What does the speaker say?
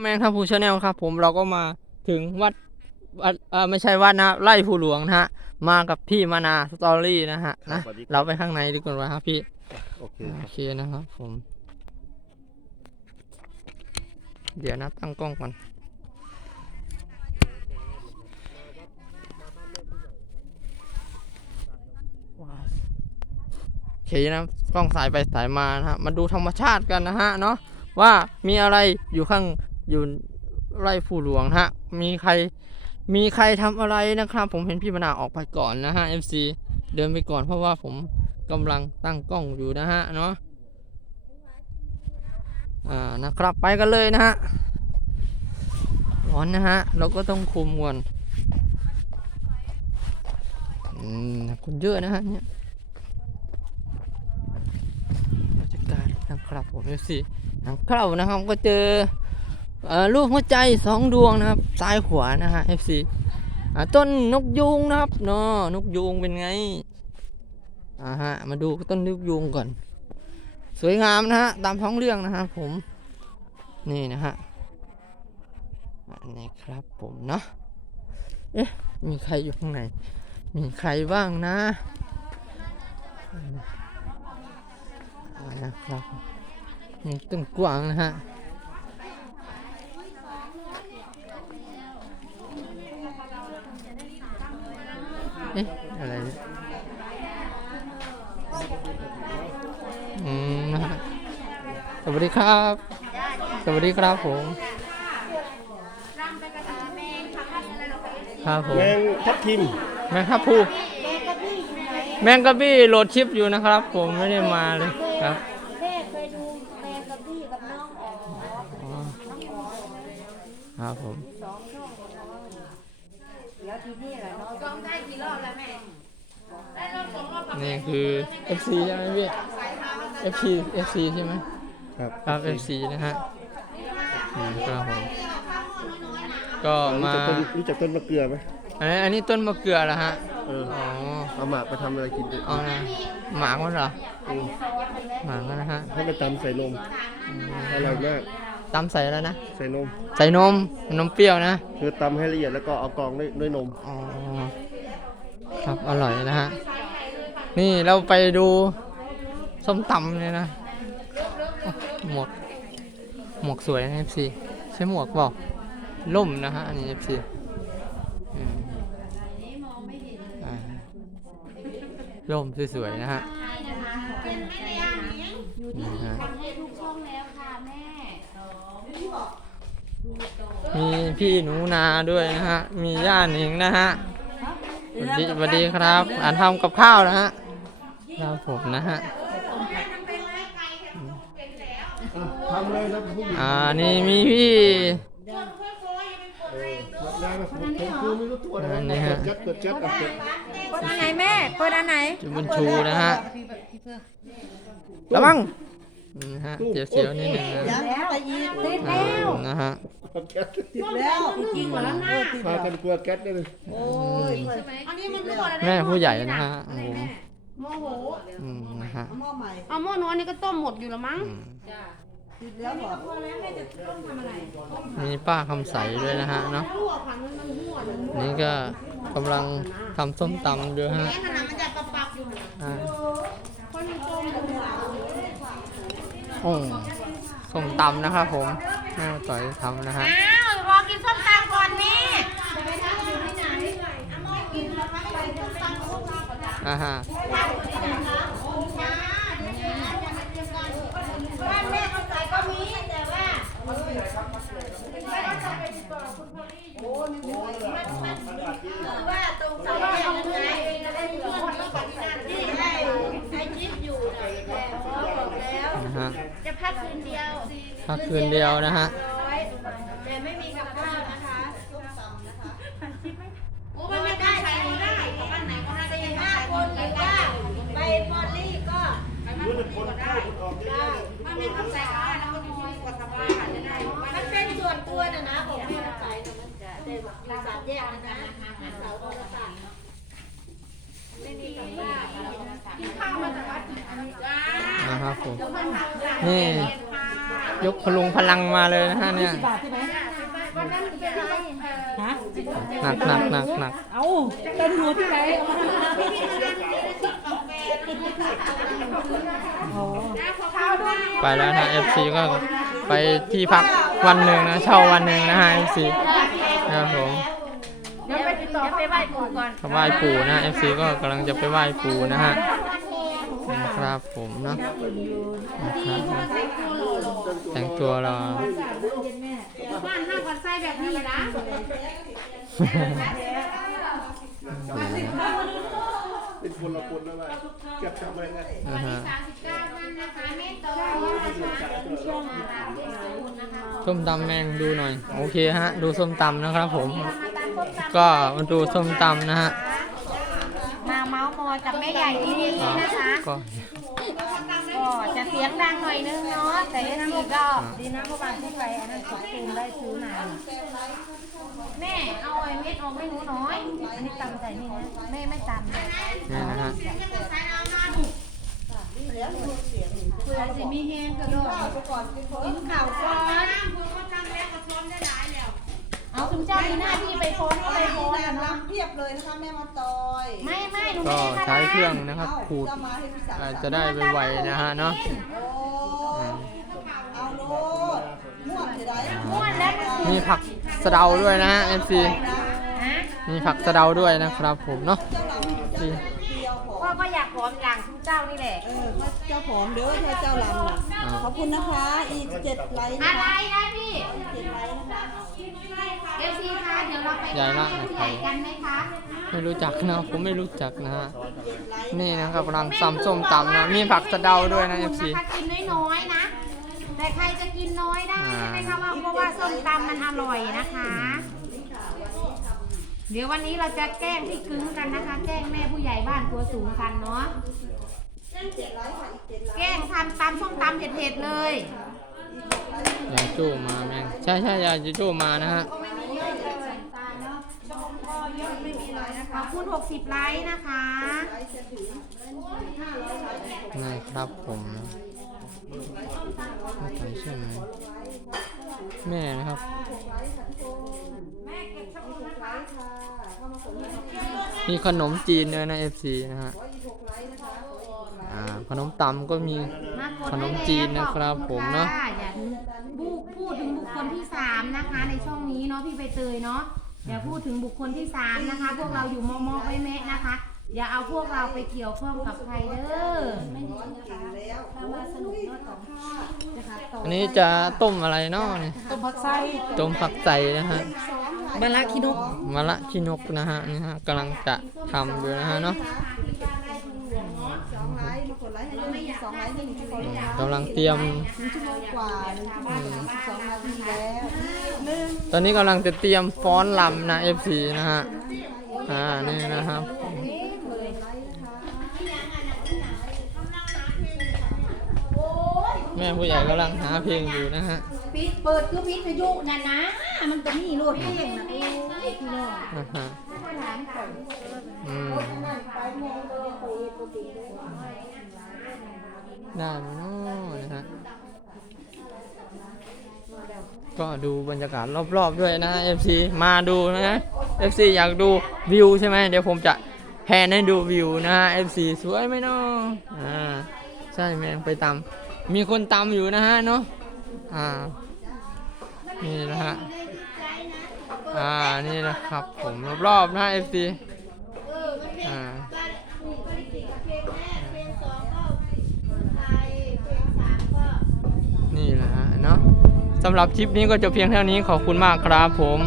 แมงทัพพูชาแนลครับ ผมเราก็มาถึงวัดวัดเออไม่ใช่วัดนะไร่ภูหลวงนะฮะมากับพี่มานาสตอรี่นะฮะครันะบสวัสดีครับ เราไปข้างในดีกว่าครับพี่โอเคโอเคนะครับผม เดี๋ยวนะตั้งกล้องก่อนว้าวโอเคนะกล้องสายไปสายมานะฮะมาดูธรรมชาติกันนะฮะเนาะว่ามีอะไรอยู่ข้าง อยู่ไร่ผู้หลวงฮะ มีใครมีใครทำอะไรนะครับ ผมเห็นพี่มนาออกไปก่อนนะฮะ FC เดินไปก่อนเพราะว่าผมกำลังตั้งกล้องอยู่นะฮะเนาะอ่านะครับไปกันเลยนะฮะร้อนนะฮะ เราก็ต้องคุมก่อนอืมคนเยอะนะฮะเนี่ยบรรยากาศนะครับผมดูสิทางเข้านะครับก็เจอ เอ่อรูปหัวใจสองดวงนะครับ ซ้ายขวานะฮะ FC ต้นนกยูงนะครับเนาะนกยูงเป็นไงอ่าฮะมาดูต้นนกยูงก่อน สวยงามนะฮะตามท้องเรื่องนะฮะผมนี่นะฮะนนี้ครับผมเนาะเอ๊ะมีใครอยู่ข้างในมีใครบ้างนะนะครับนี่ต้นกวางนะฮะ เอ๊ะอะไรเนี่ยอืมนะฮะสวัสดีครับ สวัสดีครับผมครับผมแมงทับทิมแมงครับพูแมงกะบี้โหลดชิปอยู่นะครับ ผมไม่ได้มาเลยครับแม่เคยดูแมงกะบี้กับน้องอ๋ออ๋อครับผม แล้วทีนี้แหละน้องนี่คือ FC ใช่ไหมพี่ FC FC ใช่ไหมครับครับ FC นะฮะอืมครับผมก็รู้มาจักต้นรู้จักต้นมะเกลือไหมอันนี้อันนี้ต้นมะเกลือเหรอฮะเอออ๋อเอาหมากไปทำอะไรกินดิเอานะหมากมันเหรออืมหมากมันนะฮะให้ไปตำใส่นมอร่อยมาก ตำใส่แล้วนะ ใส่นม ใส่นม นมเปรี้ยวนะ คือตำให้ละเอียดแล้วก็เอากรองด้วยด้วยนม อ๋อ ครับ อร่อยนะฮะ นี่เราไปดูส้มตำเลยนะโอ้หมวก หมวกสวยนะ FC ใช่หมวกเปล่าล่มนะฮะ อันนี้ FC อืมอ่าล่มสวยๆนะฮะนี่ฮะให้ทุกช่องแล้วค่ะแม่ มีพี่หนูนาด้วยนะฮะ มีย่าหนิงนะฮะสวัสดีสวัสดีครับ อ่านทำกับข้าวนะฮะครับผมนะฮะทำเลยนะผู้หญิงอ่านี่มีพี่รับได้ไหมผมผมคือไม่รู้ตัวนะอันนี้ฮะเปิดจัดเปิดจัดอะเปิดเปิดอันไหนแม่ เปิดอันไหนจุบุญชูนะฮะระวัง นะฮะเสียวๆนิดนึงนะแล้วไปยีติดอ่าแล้วนะฮะเปิดแก๊สแล้วจริงเหรอนะพากันกลัวแก๊สได้เลยแม่ผู้ใหญ่นะฮะโอ้โหโมโหอืมนะฮะเอาหม้อนู้นอันนี้ก็ต้มหมดอยู่แล้วมั้งอืมมีป้าคำใสด้วยนะฮะเนาะ รั่วผังมันมันรั่วเลยนี่ก็กำลังทำส้มตำด้วยฮะแค่ขนาดมันจะปับปับอยู่นะ อ่า คนมันต้มอยู่อะ โอ้ส้มตำนะครับผมแม่ต่อยทำนะฮะอ้าวรอกินส้มตำก่อนนี่อ่าฮะบ้านแม่เขาใส่ก็มีแต่ว่าว่าตรงเสาแยกนั้นไงที่ให้ให้จิ๊บอยู่น่ะแต่พ่อบอกแล้วนะฮะจะพัก คืนเดียว พักคืนเดียวนะฮะ ร้อยแต่ไม่มีกับข้าวนะคะส้มตำนะคะ โอ้มันไม่ได้ใช้ไม่ได้กับบ้านไหนก็ได้ สี่ห้าคนหรือว่าไปมอลลี่ก็ รู้แต่คนเข้าคนออกเยอะๆเลย มันไม่ต้องใส่ขาแล้วก็ดูกว่าสบายค่ะจะได้ มันเป็นส่วนตัวนะนะผมไม่ได้ไปแต่มันจะได้อยู่สามแยกนะนะเสาโทรศัพท์ไม่มีกับข้าว กินข้าวมาจากวัดอันนี้จ้า นะครับผม มัน นี่ ค่ะยกพลุงพลังมาเลยนะฮะเนี่ยบาทใช่ไหมฮะหนักหนักหนักหนักเอาเต้นหัวที่ไหนเอาไปแล้วนะ FC ก็ไปที่พักวันหนึ่งนะ เช่าวันหนึ่งนะฮะ FC นะครับผมเดี๋ยวไปติดต่อไปไหว้ปู่ก่อนไปไหว้ปู่นะ FC ก็กำลังจะไปไหว้ปู่นะฮะ นะครับผมเนาะนะครับแต่งตัวรอบ้านห้ามกันไส้แบบนี้นะเป็นคนละคนแล้วล่ะเก็บทำอะไรกันนะฮะสามสิบเก้าท่านนะคะแม่โตนะคะส้มตำแมงดูหน่อย โอเคฮะ ดูส้มตำนะครับผม ก็มาดูส้มตำนะฮะมาเมาส์ม อยกับแม่ใหญ่ที่นี่นะคะก็ก็จะเสียงดังหน่อยนึงเนาะแต่ยังนี่ก็ดีนะเมื่อวานที่ไปอันนั้นของตูมได้ซื้อมาแม่เอาไอ้เม็ดออกไม่หนูน้อยอันนี้ตำใส่นี่นะแม่ไม่ตำนะนี่นะฮะ เพื่อสิมีแห้งกระโดดกินข่าวก่อนเอาคุณเจ้ามีหน้าที่ไปฟ้อนก็ไปฟ้อนนะเนาะ เพียบเลยนะคะแม่มาตอย ไม่ไม่หนู ก็ไม่ได้ใช้เครื่องนะครับขูดจะมาให้พี่สาวอาจจะได้ไวๆนะฮะเนาะโอ้เอาโลดม่วนจะได้ม้วนแล้วมันมีผักสะเดาด้วยนะฮะ FC ฮะมีผักสะเดาด้วยนะครับผมเนาะเจ้าลำนี่เดียวขอพ่อก็อยากหอมอย่างคุณเจ้านี่แหละเออเจ้าหอมเด้อถ้าเจ้าลำน่ะอ่า ขอบคุณนะคะ อีกเจ็ดไลค์อะนะไรคะนะพี่เจ็ดไลค์นะคะ เอฟซีคะเดี๋ยวเราไปใหญ่ละผู้ใหญ่กันไหมคะไม่รู้จักนะผมไม่รู้จักนะฮะนี่นะครับกำลังซ้ำส้มตำนะมีผักสะเดาด้วยนะ FC นะคะกินน้อยๆนะ แต่ใครจะกินน้อยได้อ่าใช่ไหมคะว่าเพราะว่าส้มตำมันอร่อยนะคะ เดี๋ยววันนี้เราจะแกล้งพี่กึ้งกันนะคะ แกล้งแม่ผู้ใหญ่บ้านตัวสูงกันเนาะ แกล้งทำตำส้มตำเผ็ดๆเลย ยาจู้มาแม่งใช่ใช่ยาจู้มานะฮะขอบคุณ60 ไลค์นะคะนะครับผมนะไม่ใช่ใช่ไหมแม่นะครับมีขนมจีนด้วยนะ FC นะฮะอ่า ขนมตำก็มี มากดขนมจีนนะครับให้แล้วผมเนาะขอบคุณค่อย่าพูดพูดถึงบุคคลที่สามนะคะ ในช่องนี้เนาะพี่ใบเตยเนาะอย่าพูดถึงบุคคลที่สามนะคะ พวกเราอยู่มอมอไว้แม่นะคะ อย่าเอาพวกเราไปเกี่ยวข้องกับใครเด้ออันนี้จะต้มอะไรเนาะนี่ต้มผักไส้ต้มผักใส่นะฮะมะละขี้นกมะละขี้นกนะฮะนี่ฮะกำลังจะทำอยู่นะฮะเนาะ สองไลค์มากดไลค์ให้ด้วยมีสองไลค์ให้หนึ่งชั่วโมงกำลังเตรียม หนึ่งชั่วโมงกว่าหนึ่งชั่วโมงสิบสองนาทีแล้วหนึ่งตอนนี้กำลังจะเตรียมฟ้อนลำนะ FC นะฮะ อ่า นี่นะครับแม่ผู้ใหญ่กำลังหาเพลงอยู่นะฮะปิดเปิดคือวิทยุนะนะ มันจะมีโหลดเพลงนะโอ้ยพี่น้องอ่าฮะอืม ได้ไหมเนาะนะฮะก็ดูบรรยากาศรอบๆด้วยนะ FC มาดูนะ FC อยากดูวิวใช่ไหมเดี๋ยวผมจะแพนให้ดูวิวนะ FC สวยไหมเนาะอ่าใช่แมงไปตำมีคนตำอยู่นะฮะเนาะอ่านี่นะฮะอ่านี่นะครับผมรอบๆนะ FC อ่านี่แหละฮะ เนาะสำหรับคลิปนี้ก็จะเพียงเท่านี้ขอบคุณมากครับผม